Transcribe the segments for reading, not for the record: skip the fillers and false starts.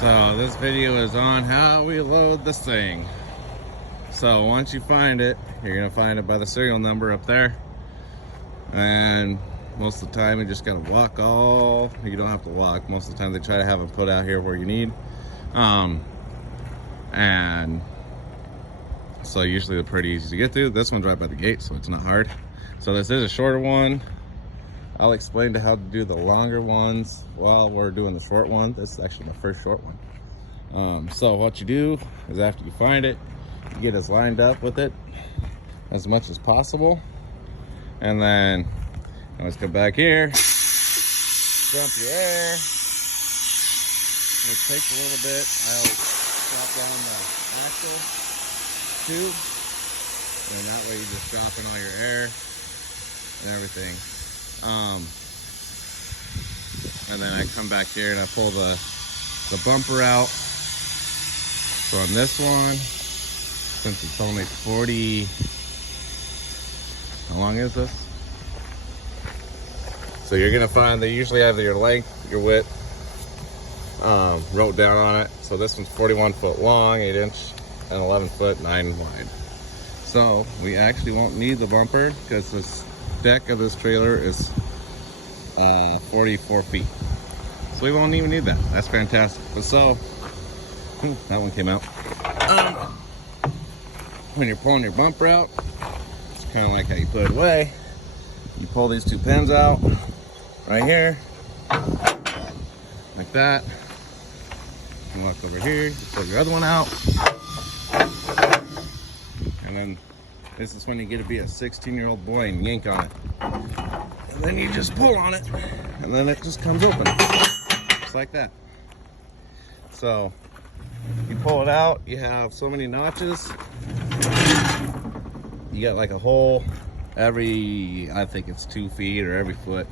So this video is on how we load this thing. So once you find it, you're gonna find it by the serial number up there. And most of the time you just gotta walk you don't have to walk. Most of the time they try to have it put out here where you need. And so usually they're pretty easy to get to. This one's right by the gate, so it's not hard. So this is a shorter one. I'll explain to how to do the longer ones while we're doing the short one. This is actually my first short one. So what you do is after you find it, you get us lined up with it as much as possible. And then let's come back here, dump your air, which takes a little bit. I always drop down the axle tube, and that way you just drop in all your air and everything. And then I come back here and I pull the bumper out. So on this one, since it's only 40, how long is this? So you're gonna find they usually have your length, your width wrote down on it. So this one's 41 foot long, 8 inch, and 11 foot 9 wide. So we actually won't need the bumper because this deck of this trailer is 44 feet. So we won't even need that. That's fantastic. But so, that one came out. When you're pulling your bumper out, it's kind of like how you put it away. You pull these two pins out right here, like that. You walk over here, you pull your other one out. And then this is when you get to be a 16-year-old boy and yank on it. And then you just pull on it, and then it just comes open. Just like that. So, you pull it out, you have so many notches. You got like a hole every, I think it's 2 feet or every foot.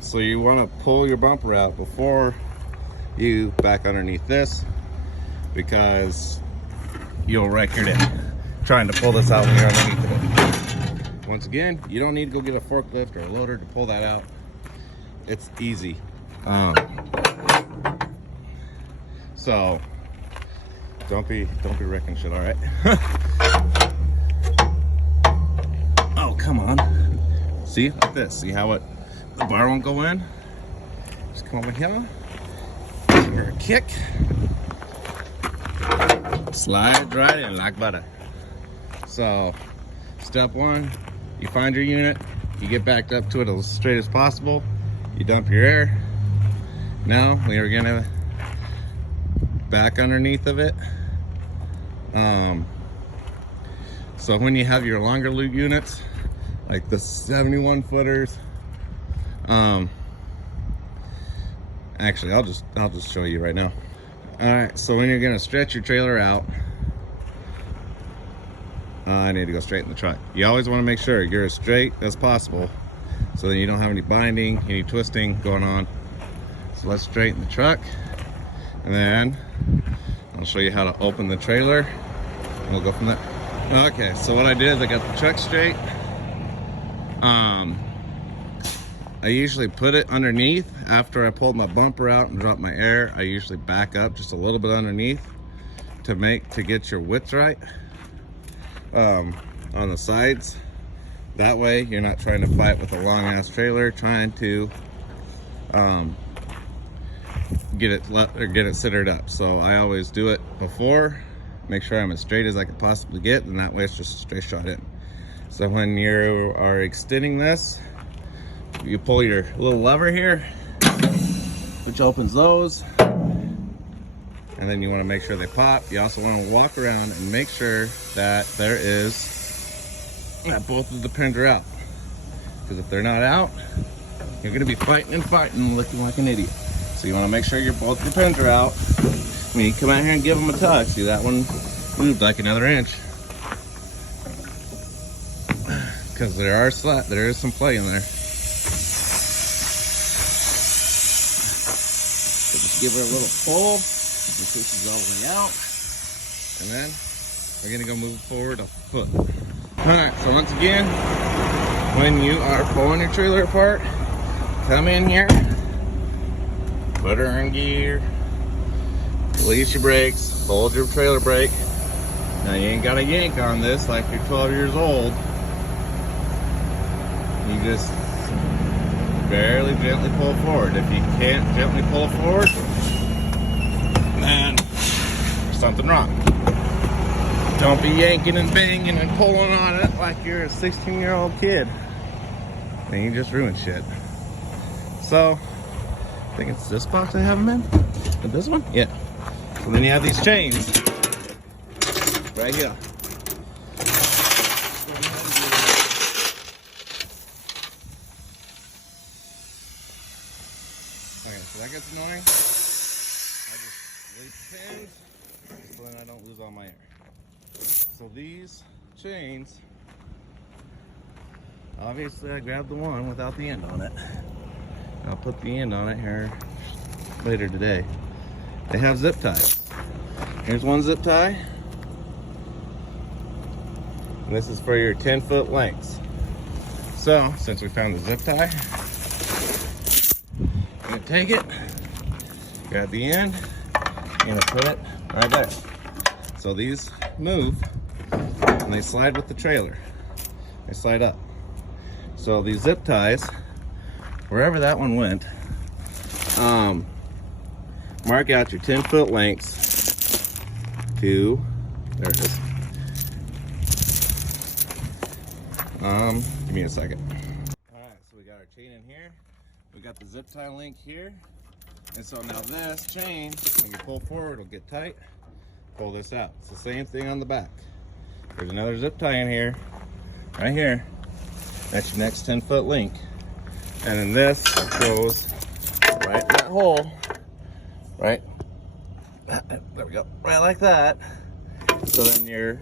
So you want to pull your bumper out before you back underneath this, because you'll wreck your day trying to pull this out when you're underneath it. Once again, you don't need to go get a forklift or a loader to pull that out. It's easy. So don't be wrecking shit, all right? Oh, come on. See, like this. See how the bar won't go in? Just come over here. Give her a kick. Slide right in like butter. So, step one, you find your unit, you get backed up to it as straight as possible, you dump your air. Now we are gonna back underneath of it. So when you have your longer loop units, like the 71 footers, actually I'll just show you right now. All right, so when you're gonna stretch your trailer out, I need to go straight in the truck. You always want to make sure you're as straight as possible, so then you don't have any binding, any twisting going on. So let's straighten the truck, and then I'll show you how to open the trailer, and we'll go from there. Okay, so what I did is I got the truck straight. I usually put it underneath after I pulled my bumper out and dropped my air. I usually back up just a little bit underneath to get your width right on the sides. That way you're not trying to fight with a long ass trailer trying to get it centered up. So I always do it before, make sure I'm as straight as I can possibly get, and that way it's just a straight shot in. So when you are extending this, you pull your little lever here, which opens those, and then you want to make sure they pop. You also want to walk around and make sure that both of the pins are out, because if they're not out, you're going to be fighting looking like an idiot. So you want to make sure both your pins are out. When you come out here and give them a tug, see that one moved like another inch, because there is some play in there. So just give her a little pull, it pushes all the way out, and then we're gonna go move forward a foot. All right, so once again, when you are pulling your trailer apart, come in here, put her in gear, release your brakes, hold your trailer brake. Now you ain't got to yank on this like you're 12 years old. You just barely gently pull forward. If you can't gently pull forward, then there's something wrong. Don't be yanking and banging and pulling on it like you're a 16-year-old kid. Then you just ruin shit. So, I think it's this box I have them in. But this one? Yeah. And then you have these chains right here. Okay, so that gets annoying. I just leave the pins so then I don't lose all my air. So these chains, obviously I grabbed the one without the end on it. I'll put the end on it here later today. They have zip ties. Here's one zip tie. And this is for your 10-foot lengths. So, since we found the zip tie, I'm gonna take it, grab the end, and put it right there. So these move, and they slide with the trailer. They slide up. So these zip ties, wherever that one went, mark out your 10-foot lengths to, there it is. Give me a second. All right, so we got our chain in here. We got the zip tie link here. And so now this chain, when you pull forward, it'll get tight. Pull this out. It's the same thing on the back. There's another zip tie in here, right here. That's your next 10-foot link. And then this goes right in that hole, right? There we go, right like that. So then your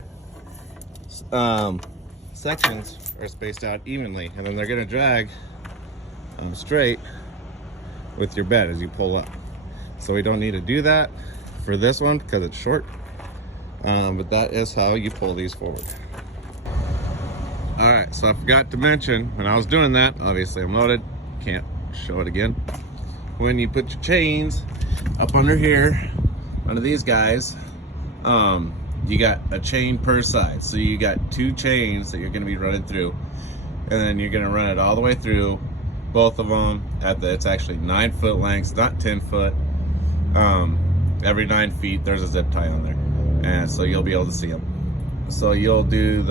sections are spaced out evenly, and then they're gonna drag straight with your bed as you pull up. So we don't need to do that for this one because it's short, but that is how you pull these forward. All right, so I forgot to mention when I was doing that, obviously I'm loaded, can't show it again. When you put your chains up under here, under these guys, you got a chain per side. So you got 2 chains that you're gonna be running through, and then you're gonna run it all the way through, both of them it's actually 9-foot lengths, not 10 foot. Every 9 feet there's a zip tie on there, and so you'll be able to see them. So you'll do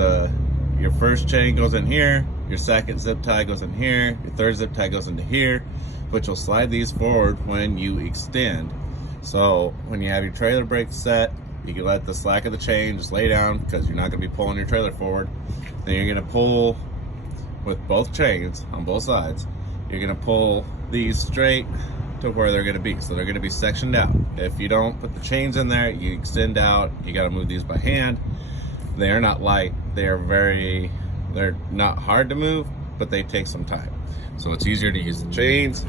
your first chain goes in here, your second zip tie goes in here, your third zip tie goes into here, but you'll slide these forward when you extend. So when you have your trailer brake set, you can let the slack of the chain just lay down because you're not going to be pulling your trailer forward. Then you're going to pull with both chains on both sides. You're going to pull these straight to where they're going to be. So they're going to be sectioned out. If you don't put the chains in there, you extend out. You got to move these by hand. They are not light. They're not hard to move, but they take some time. So it's easier to use the chains,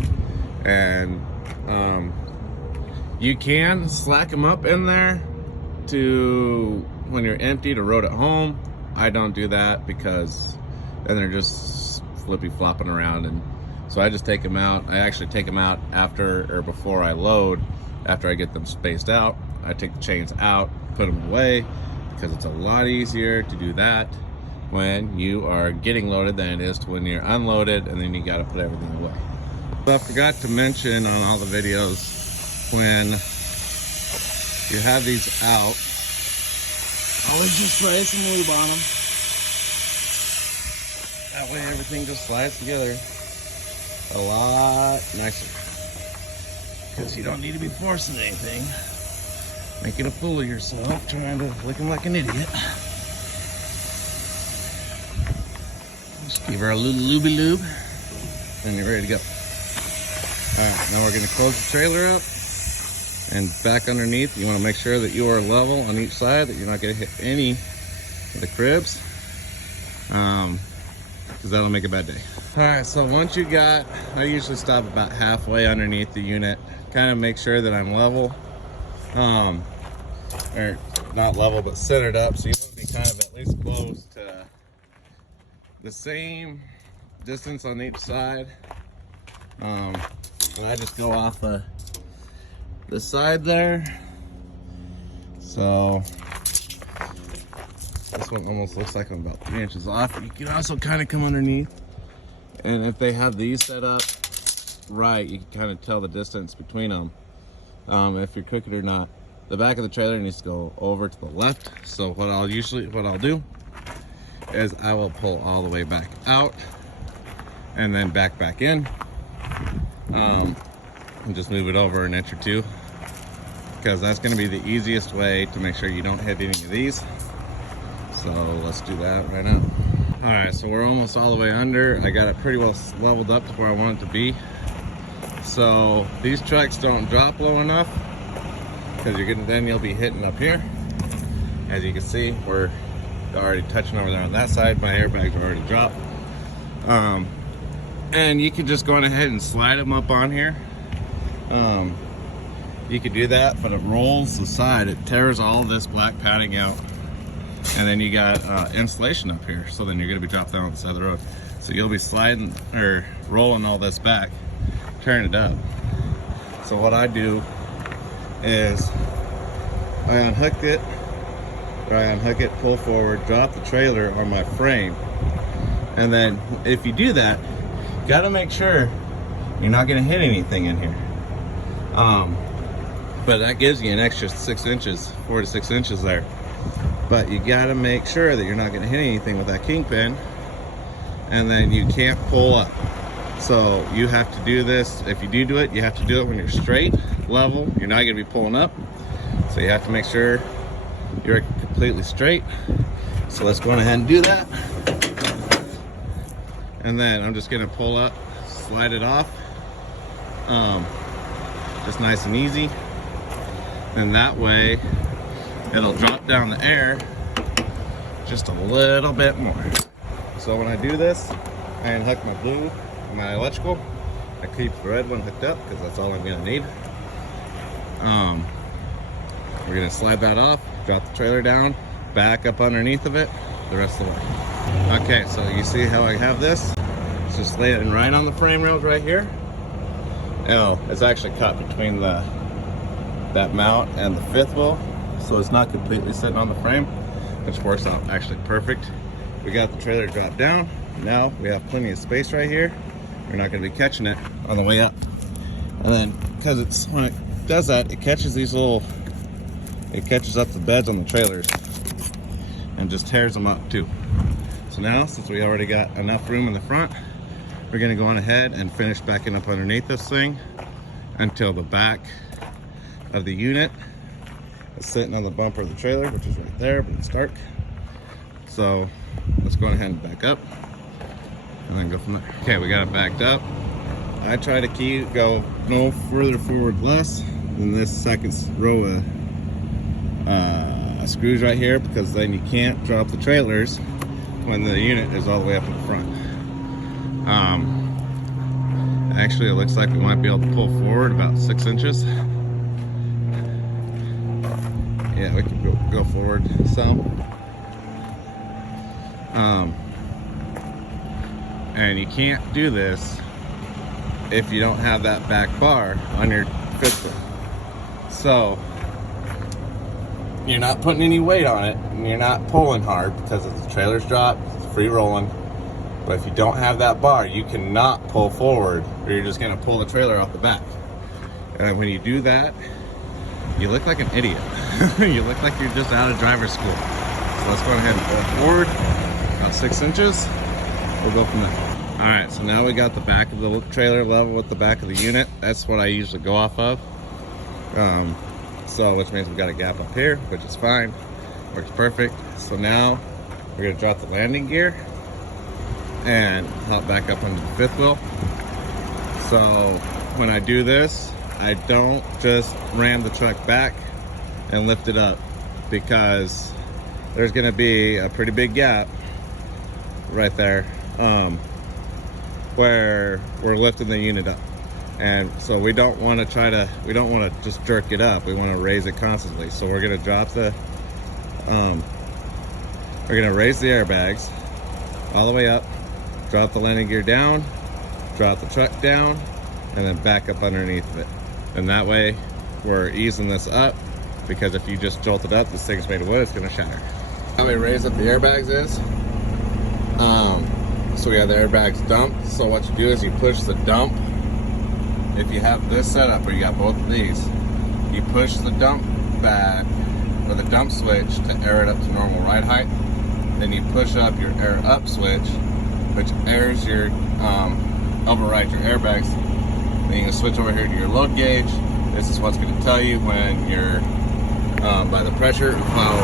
and you can slack them up in there to when you're empty to road at home. I don't do that because then they're just flippy flopping around, and so I just take them out. I actually take them out after or before I load. After I get them spaced out, I take the chains out, put them away, because it's a lot easier to do that when you are getting loaded than it is to when you're unloaded, and then you got to put everything away. So I forgot to mention on all the videos, when you have these out, always just spray some lube on them. That way everything just slides together a lot nicer. Because you don't need to be forcing anything, making a fool of yourself, trying to lick them like an idiot. Just give her a little looby lube, and you're ready to go. Alright, now we're going to close the trailer up and back underneath. You want to make sure that you are level on each side, that you're not going to hit any of the cribs, because that'll make a bad day. Alright, so once you got, I usually stop about halfway underneath the unit, kind of make sure that I'm level, or not level, but centered up, so you want to be kind of at least close to the same distance on each side. And I just go off the side there, So this one almost looks like I'm about 3 inches off. You can also kind of come underneath, and if they have these set up right, you can kind of tell the distance between them, if you're cooking or not. The back of the trailer needs to go over to the left. So what I'll do is I will pull all the way back out and then back in, and just move it over an inch or two, because that's going to be the easiest way to make sure you don't hit any of these. So let's do that right now. All right, so we're almost all the way under. I got it pretty well leveled up to where I want it to be. So these trucks don't drop low enough, because then you'll be hitting up here. As you can see, we're already touching over there on that side. My airbags are already dropped. And you can just go on ahead and slide them up on here. You could do that, but it rolls the side. It tears all this black padding out. And then you got insulation up here, so then you're going to be dropped down on the side of the road. So you'll be sliding or rolling all this back, tearing it up. So what I do is I unhook it, pull forward, drop the trailer on my frame, and then if you do that, you got to make sure you're not going to hit anything in here. But that gives you an extra 6 inches, 4 to 6 inches there. But you got to make sure that you're not going to hit anything with that kingpin, and then you can't pull up. So you have to do this. If you do it, you have to do it when you're straight, level. You're not going to be pulling up. So you have to make sure you're completely straight. So let's go on ahead and do that. And then I'm just going to pull up, slide it off. Just nice and easy. And that way, it'll drop down the air just a little bit more. So when I do this, I unhook my blue, my electrical. I keep the red one hooked up because that's all I'm gonna need. We're gonna slide that off, drop the trailer down, back up underneath of it the rest of the way. Okay, so you see how I have this? It's just laying right on the frame rails right here. Oh, it's actually cut between that mount and the fifth wheel, so it's not completely sitting on the frame, which works out actually perfect. We got the trailer dropped down. Now we have plenty of space right here. We're not going to be catching it on the way up. And then, because when it does that, it catches up the beds on the trailers and just tears them up too. So now, since we already got enough room in the front, we're going to go on ahead and finish backing up underneath this thing until the back of the unit is sitting on the bumper of the trailer, which is right there, but it's dark. So let's go ahead and back up and then go from there. Okay, we got it backed up. I try to go no further forward less than this second row of screws right here, because then you can't drop the trailers when the unit is all the way up in the front. Actually, it looks like we might be able to pull forward about 6 inches. Yeah, we can go forward some. And you can't do this if you don't have that back bar on your fifth wheel. So you're not putting any weight on it, and you're not pulling hard because if the trailer's dropped, it's free rolling. But if you don't have that bar, you cannot pull forward, or you're just going to pull the trailer off the back. And when you do that, you look like an idiot. You look like you're just out of driver's school. So let's go ahead and pull forward about 6 inches. We'll go from there. All right, so now we got the back of the trailer level with the back of the unit. That's what I usually go off of. So which means we got a gap up here, which is fine. Works perfect. So now we're gonna drop the landing gear and hop back up onto the fifth wheel. So when I do this, I don't just ram the truck back and lift it up, because there's gonna be a pretty big gap right there where we're lifting the unit up. And so we don't want to just jerk it up. We want to raise it constantly. So we're going to drop the we're going to raise the airbags all the way up, drop the landing gear down, drop the truck down, and then back up underneath of it. And that way we're easing this up because if you just jolt it up, this thing's made of wood, it's gonna shatter. How we raise up the airbags is, so we have the airbags dumped. So what you do is you push the dump. If you have this setup where you got both of these, you push the dump bag or the dump switch to air it up to normal ride height. Then you push up your air up switch, which airs your, overrides your airbags. Then you can switch over here to your load gauge. This is what's going to tell you when you're by the pressure of how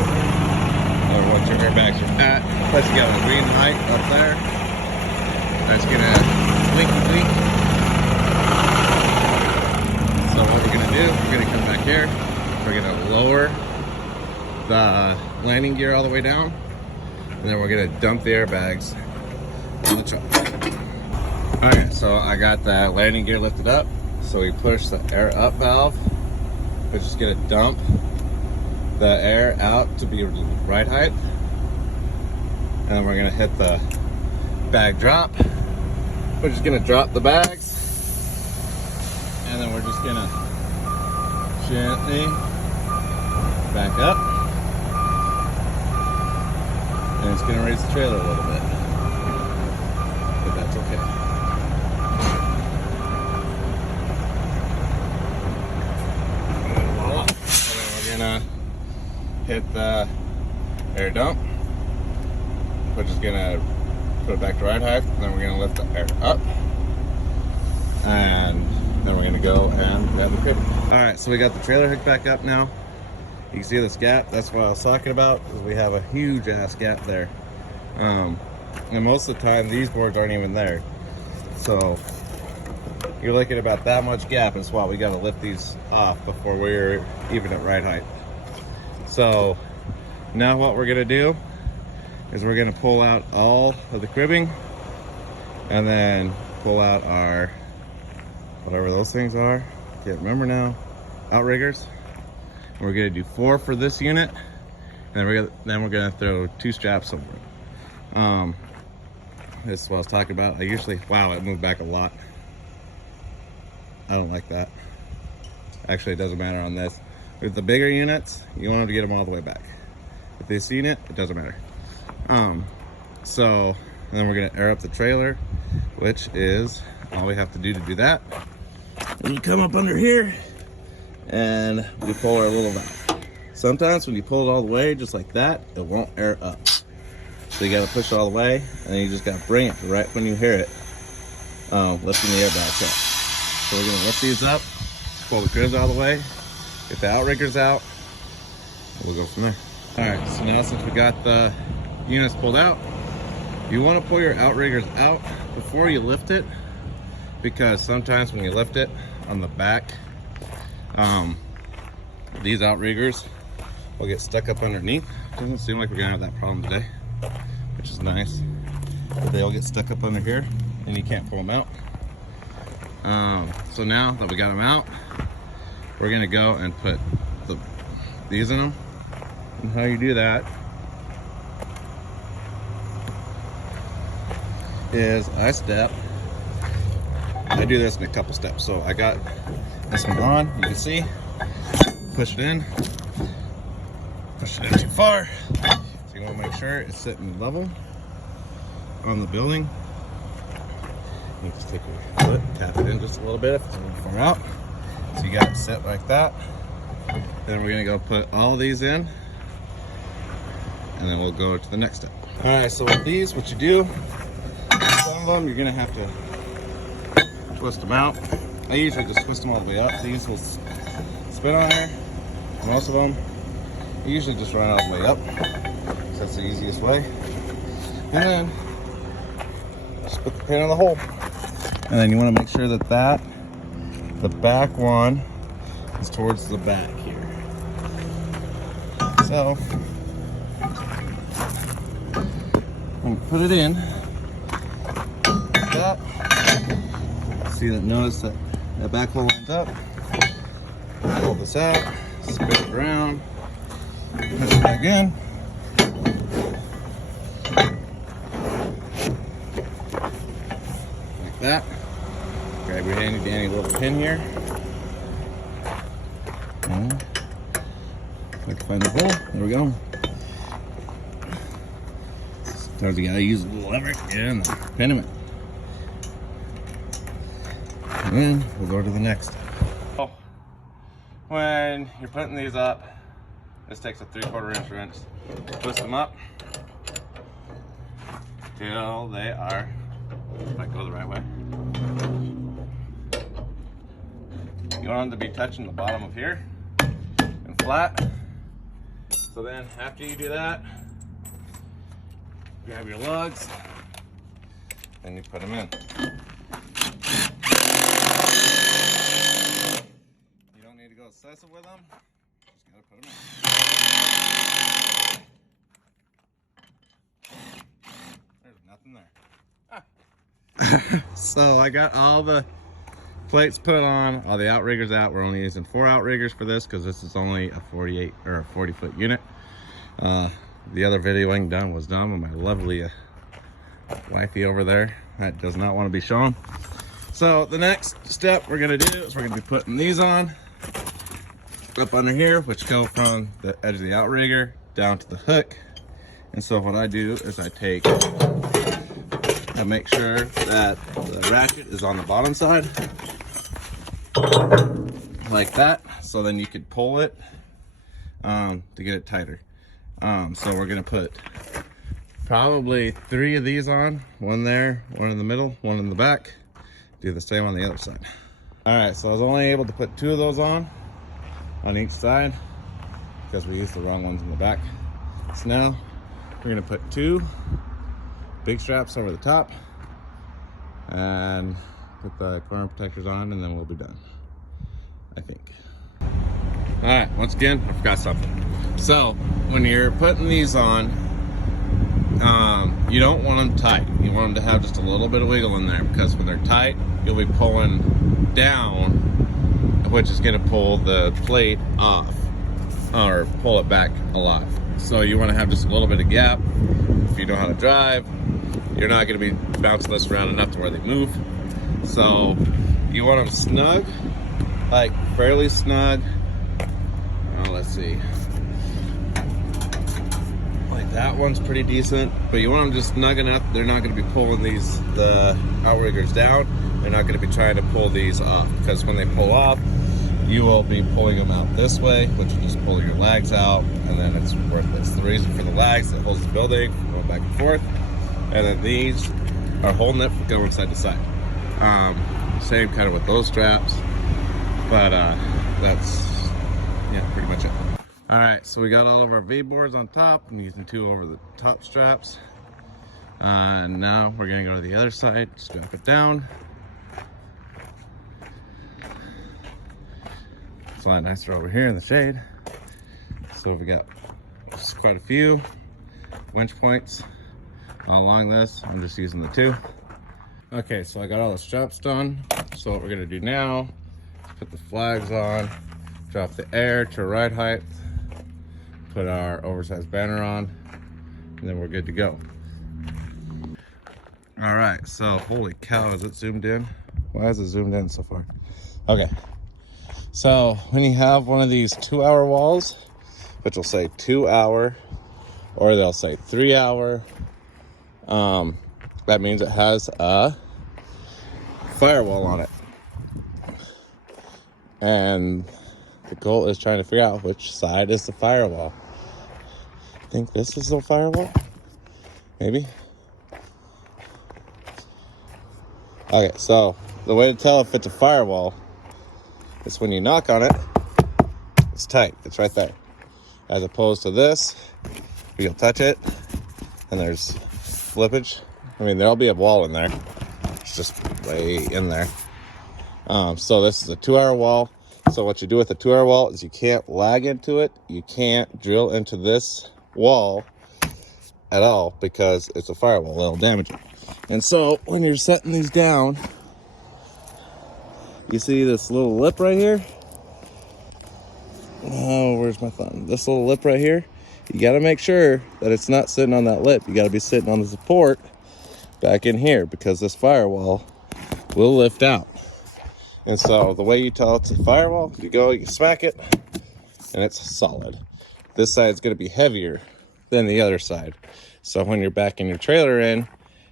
or what your airbags are at. Plus you got a green light up there. That's gonna blinky blink. So what we're gonna do, we're gonna come back here. We're gonna lower the landing gear all the way down, and then we're gonna dump the airbags on the truck. Okay, so I got the landing gear lifted up. So we push the air up valve, which is gonna dump the air out to be ride height. And then we're gonna hit the bag drop. We're just gonna drop the bags. And then we're just gonna gently back up. And it's gonna raise the trailer a little bit. But that's okay. Hit the air dump, which is gonna put it back to ride height. Then we're gonna lift the air up, and then we're gonna go and grab the crib. All right, so we got the trailer hooked back up now. You can see this gap. That's what I was talking about. We have a huge ass gap there, and most of the time these boards aren't even there. So you're looking at about that much gap. That's why we got to lift these off before we're even at ride height. So now what we're gonna do is we're gonna pull out all of the cribbing and then pull out our, whatever those things are, can't remember now, outriggers. And we're gonna do 4 for this unit, and then we're gonna throw 2 straps over it. This is what I was talking about. I usually, wow, it moved back a lot. I don't like that. Actually, it doesn't matter on this. With the bigger units, you want to get them all the way back. With this unit, it doesn't matter. So then we're gonna air up the trailer, which is all we have to do that. And you come up under here and we pull our little valve. Sometimes when you pull it all the way, just like that, it won't air up. So you gotta push it all the way, and then you just gotta bring it right when you hear it, lifting the airbags up. So we're gonna lift these up, pull the cribs out of the way, get the outriggers out, and we'll go from there. All right, so now since we got the units pulled out, you want to pull your outriggers out before you lift it, because sometimes when you lift it on the back, these outriggers will get stuck up underneath. Doesn't seem like we're gonna have that problem today, which is nice. But they'll get stuck up under here and you can't pull them out. So now that we got them out, we're gonna go and put these in them. And how you do that is I do this in a couple steps. So I got this one on, you can see, push it in too far. So you want to make sure it's sitting level on the building. You just take your foot, tap it in just a little bit if it's a little far out. So you got it set like that. Then we're gonna go put all of these in, and then we'll go to the next step. All right, so with these, what you do, some of them you're gonna have to twist them out. I usually just twist them all the way up. These will spin on there. Most of them, you usually just run all the way up. So that's the easiest way. And then just put the pin in the hole. And then you want to make sure that the back one is towards the back here. So when you put it in like that, see that, notice that that back hole lines up. Pull this out, spin it around, push it back in. Like that. Grab your handy dandy little pin here. And I can find the hole. There we go. Sometimes you gotta use a little lever and pin him. And then we'll go to the next. When you're putting these up, this takes a 3/4 inch wrench. Twist them up till they are, if I go the right way. You want them to be touching the bottom of here and flat. So then after you do that, grab your lugs and you put them in. You don't need to go excessive with them, just gotta put them in. There's nothing there. So I got all the plates put on, all the outriggers out. We're only using 4 outriggers for this because this is only a 48 or a 40-foot unit. The other videoing done was done with my lovely wifey over there that does not want to be shown. So the next step we're gonna do is we're gonna be putting these on up under here, which go from the edge of the outrigger down to the hook. And so what I do is I make sure that the ratchet is on the bottom side like that, so then you could pull it to get it tighter. So we're gonna put probably 3 of these on, one there, one in the middle, one in the back. Do the same on the other side. All right, so I was only able to put 2 of those on each side because we used the wrong ones in the back. So now we're gonna put 2 big straps over the top and put the corner protectors on, and then we'll be done, I think. All right, once again, I forgot something. So when you're putting these on, you don't want them tight. You want them to have just a little bit of wiggle in there, because when they're tight, you'll be pulling down, which is gonna pull the plate off or pull it back a lot. So you wanna have just a little bit of gap. If you know how to drive, you're not gonna be bouncing this around enough to where they move. So you want them snug, like fairly snug. Oh, let's see. Like that one's pretty decent, but you want them just snug enough. They're not gonna be pulling the outriggers down. They're not gonna be trying to pull these off, because when they pull off, you will be pulling them out this way, which will just pull your lags out, and then it's worthless. The reason for the lags, it holds the building from going back and forth, and then these are holding it from going side to side. Same kind of with those straps, but that's, yeah, pretty much it. All right, so we got all of our V-boards on top. I'm using 2 over the top straps. And now we're gonna go to the other side, strap it down. It's a lot nicer over here in the shade. So we got just quite a few winch points along this. I'm just using the 2. Okay, so I got all the straps done. So what we're gonna do now is put the flags on, drop the air to ride height, put our oversized banner on, and then we're good to go. All right, so holy cow, is it zoomed in? Why is it zoomed in so far? Okay, so when you have one of these 2-hour walls, which will say 2 hour, or they'll say 3 hour, that means it has a firewall on it. And the goal is trying to figure out which side is the firewall. I think this is the firewall, maybe. Okay, so the way to tell if it's a firewall is when you knock on it, it's tight, it's right there. As opposed to this, you'll touch it and there's flippage. I mean, there'll be a wall in there. It's just way in there. So this is a 2-hour wall. So what you do with a 2-hour wall is you can't lag into it. You can't drill into this wall at all because it's a firewall. It'll damage it. And so when you're setting these down, you see this little lip right here? Oh, where's my thumb? This little lip right here. You got to make sure that it's not sitting on that lip. You got to be sitting on the support back in here, because this firewall will lift out. And so the way you tell it's a firewall, you go, you smack it, and it's solid. this side's going to be heavier than the other side. So when you're backing your trailer in,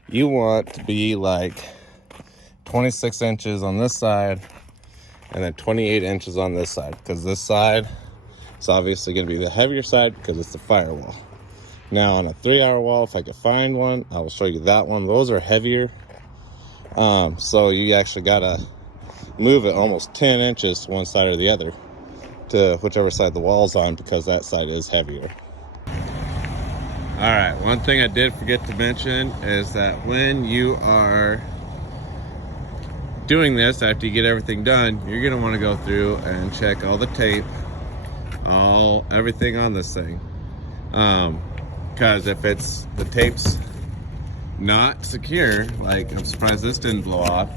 you want to be like 26 inches on this side and then 28 inches on this side, because this side is obviously going to be the heavier side because it's the firewall. Now on a 3-hour wall, if I could find one, I will show you that one. Those are heavier. So you actually got to move it almost 10 inches to one side or the other to whichever side the wall's on, because that side is heavier. All right, one thing I did forget to mention is that when you are doing this, after you get everything done, you're gonna wanna go through and check all the tape, everything on this thing. Because if the tape's not secure, like I'm surprised this didn't blow off,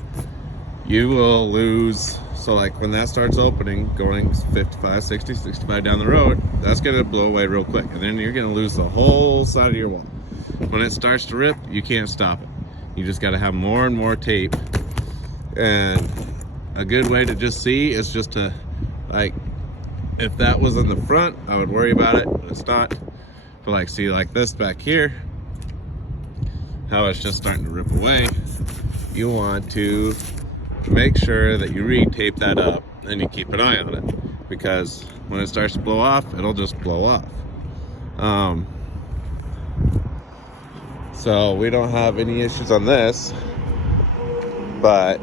you will lose. So like when that starts opening, going 55, 60, 65 down the road, that's gonna blow away real quick. And then you're gonna lose the whole side of your wall. When it starts to rip, you can't stop it. You just gotta have more and more tape. And a good way to just see is just to, like, if that was in the front, I would worry about it, but it's not. But like, see like this back here, how it's just starting to rip away, you want to make sure that you re-tape that up and you keep an eye on it, because when it starts to blow off, it'll just blow off. So we don't have any issues on this, but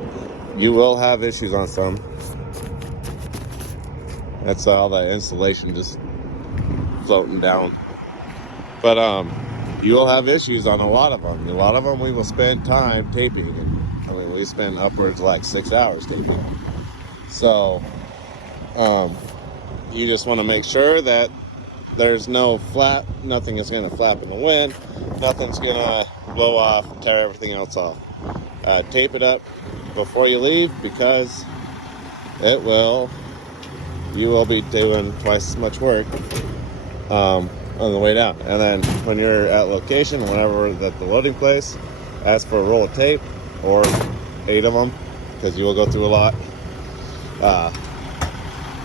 you will have issues on some. That's all that insulation just floating down. But you will have issues on a lot of them. A lot of them we will spend time taping. I mean, we spend upwards like 6 hours taping. So you just want to make sure that there's no flap, nothing is going to flap in the wind, nothing's going to blow off and tear everything else off. Tape it up before you leave, because you will be doing twice as much work on the way down. And then when you're at location, whenever at the loading place, ask for a roll of tape or 8 of them, because you will go through a lot,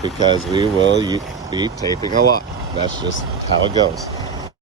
because we will be taping a lot. That's just how it goes.